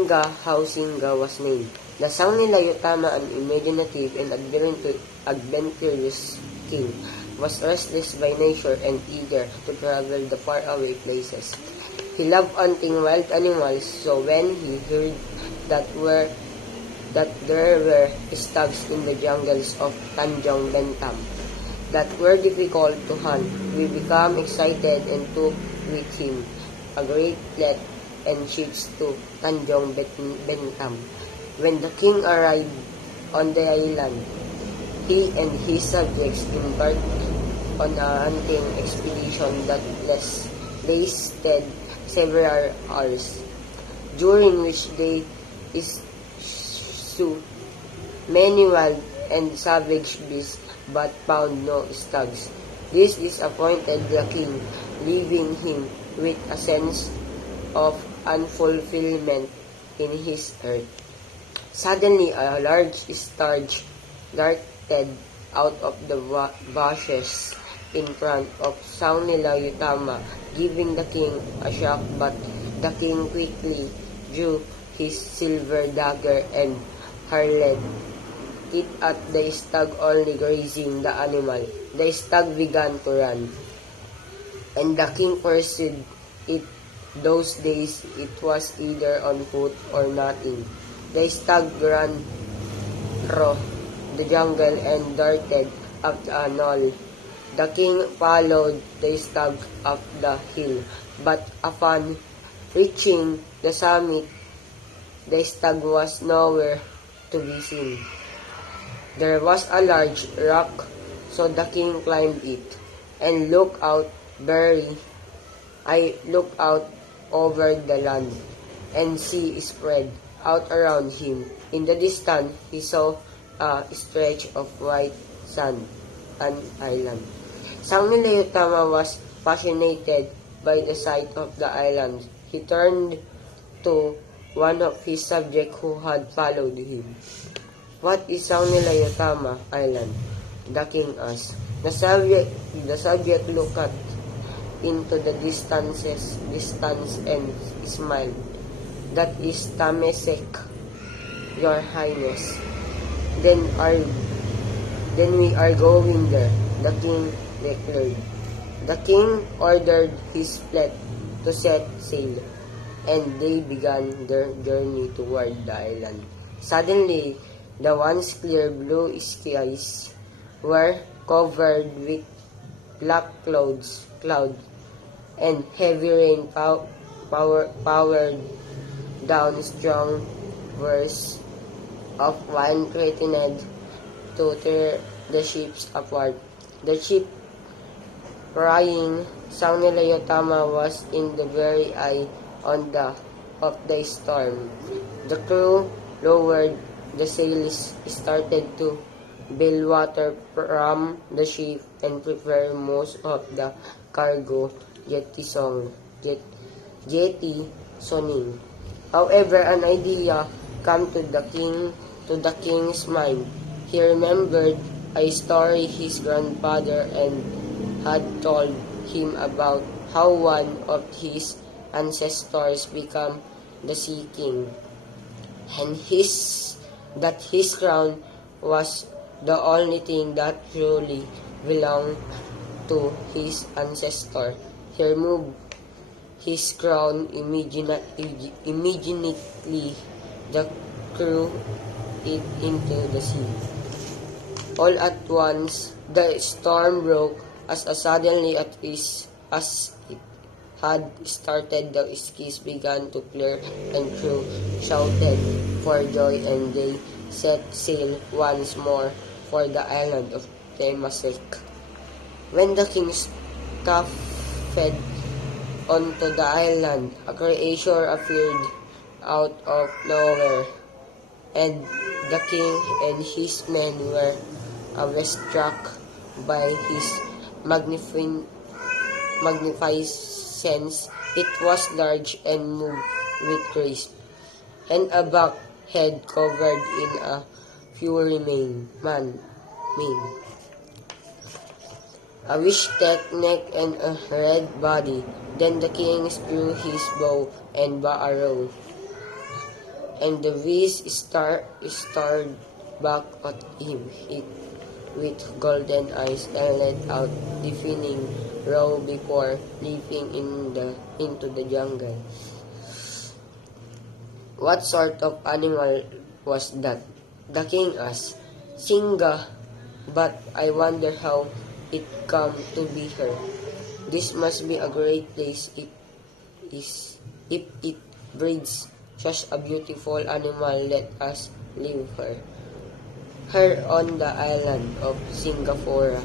Singa how Singa was named. The song nila Yutama, an imaginative and adventurous king, was restless by nature and eager to travel the faraway places. He loved hunting wild animals, so when he heard that there were stags in the jungles of Tanjong Bentam that were difficult to hunt, we became excited and took with him a great fleet and ships to Tanjong Bentam. When the king arrived on the island, he and his subjects embarked on a hunting expedition that lasted several hours, during which they slew many wild and savage beasts but found no stags. This disappointed the king, leaving him with a sense of unfulfillment in his earth. Suddenly, a large stag darted out of the bushes in front of Sang Nila Utama, giving the king a shock, but the king quickly drew his silver dagger and hurled it at the stag, only grazing the animal. The stag began to run, and the king pursued it. Those days it was either on foot or nothing. The stag ran through the jungle and darted up a knoll. The king followed the stag up the hill, but upon reaching the summit, the stag was nowhere to be seen. There was a large rock, so the king climbed it and looked out over the land, and sea spread out around him. In the distance, he saw a stretch of white sand, an island. Sang Nila Utama was fascinated by the sight of the island. He turned to one of his subjects who had followed him. "What is Sang Nila Utama Island?" the king asked. The subject looked into the distance and smiled. "That is Tamesek, your highness. Then we are going there," the king declared. The king ordered his fleet to set sail, and they began their journey toward the island. Suddenly, the once clear blue skies were covered with black clouds, and heavy rain powered down strong bursts of wind threatened to tear the ships apart. The ship crying, Sang Nila Utama was in the very eye of the storm. The crew lowered the sails, started to bail water from the ship, and prepare most of the cargo jettisoning. However, an idea came to the king's mind. He remembered a story his grandfather had told him about how one of his ancestors became the Sea King, and that his crown was the only thing that truly belonged to his ancestor. He removed his crown immediately. The threw it into the sea. All at once, the storm broke as suddenly as it had started. The skies began to clear, and crew shouted for joy, and they set sail once more for the island of Temasek. When the king stepped onto the island, a creature appeared out of nowhere, and the king and his men were awestruck by his magnificence. It was large and moved with grace, and a back head covered in a furry mane, a wish-neck neck, and a red body. Then the king drew his bow and arrow, and the beast stared back at him with golden eyes and let out deafening roar before leaping into the jungle. What sort of animal was that? The king asked. Singa, but I wonder how it come to be here. This must be a great place if it breeds such a beautiful animal. Let us leave her on the island of Singapore.